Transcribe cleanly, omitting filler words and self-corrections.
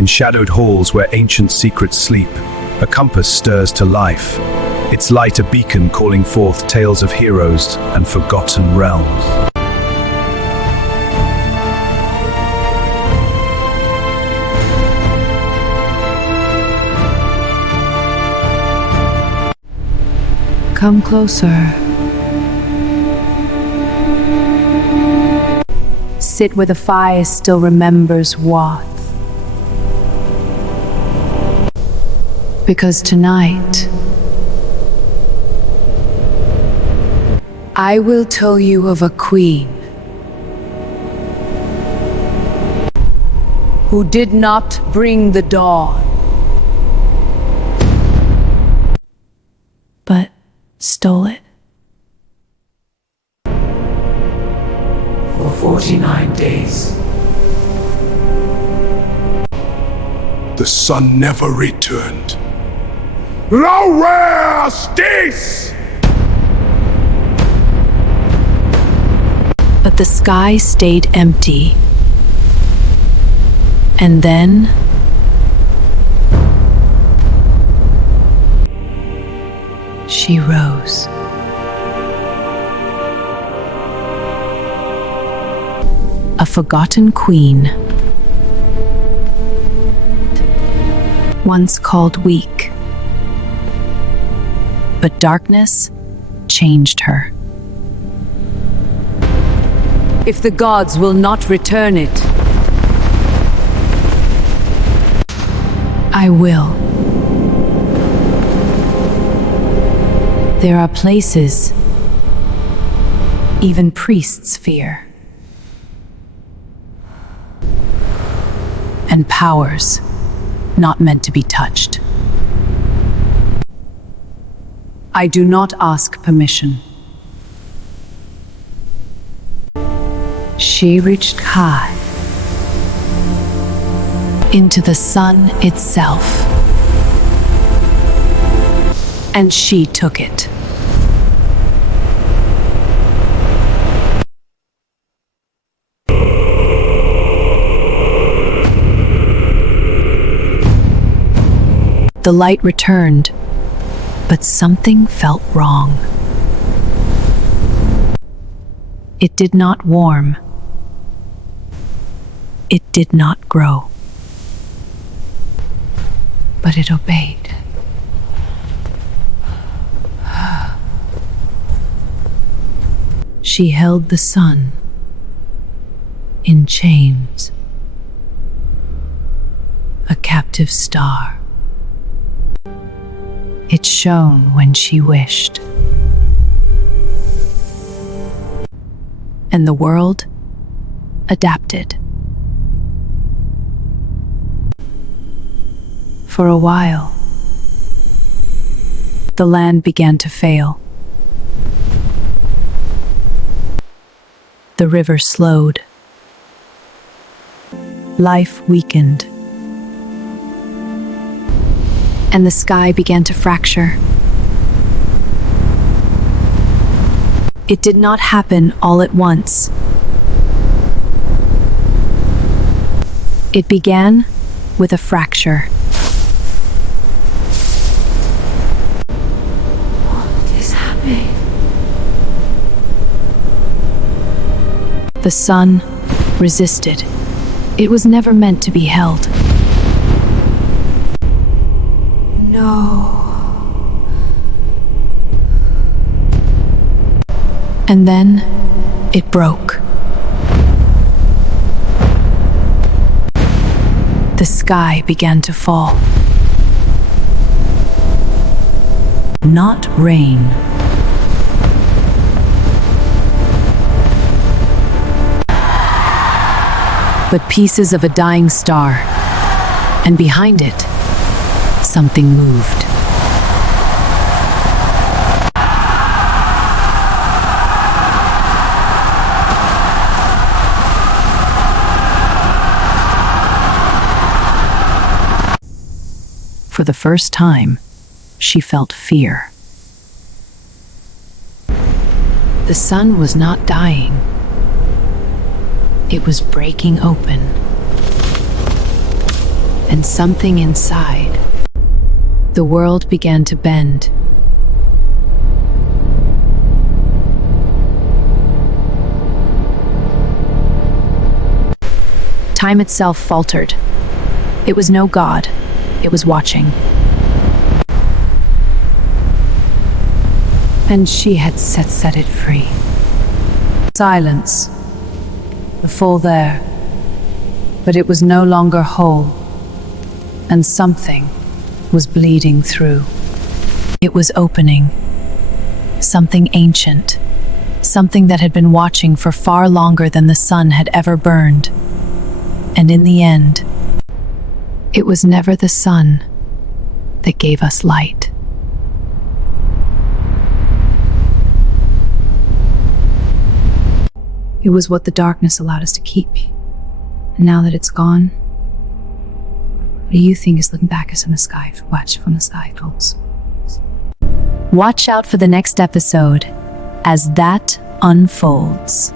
In shadowed halls where ancient secrets sleep, a compass stirs to life, its light a beacon calling forth tales of heroes and forgotten realms. Come closer. Sit where the fire still remembers what. Because tonight, I will tell you of a queen who did not bring the dawn, but stole it. For 49 days. The sun never returned. Nowhere stays! But the sky stayed empty. And then she rose. A forgotten queen, once called weak, but darkness changed her. If the gods will not return it, I will. There are places even priests fear, and powers not meant to be touched. I do not ask permission. She reached high into the sun itself, and she took it. The light returned, but something felt wrong. It did not warm. It did not grow. But it obeyed. She held the sun in chains, a captive star. It shone when she wished. And the world adapted. For a while, the land began to fail. The river slowed. Life weakened. And the sky began to fracture. It did not happen all at once. It began with a fracture. What is happening? The sun resisted. It was never meant to be held. No. And then it broke. The sky began to fall. Not rain. But pieces of a dying star. And behind it, something moved. For the first time, she felt fear. The sun was not dying. It was breaking open. and something inside. The world began to bend. Time itself faltered. It was no god. It was watching. And she had set it free. Silence. The fall there. But it was no longer whole. And something was bleeding through. It was opening. Something ancient. Something that had been watching for far longer than the sun had ever burned. And in the end, it was never the sun that gave us light. It was what the darkness allowed us to keep. And now that it's gone, what do you think is looking back at us in the sky? Watch from the sky, folks. Watch out for the next episode as that unfolds.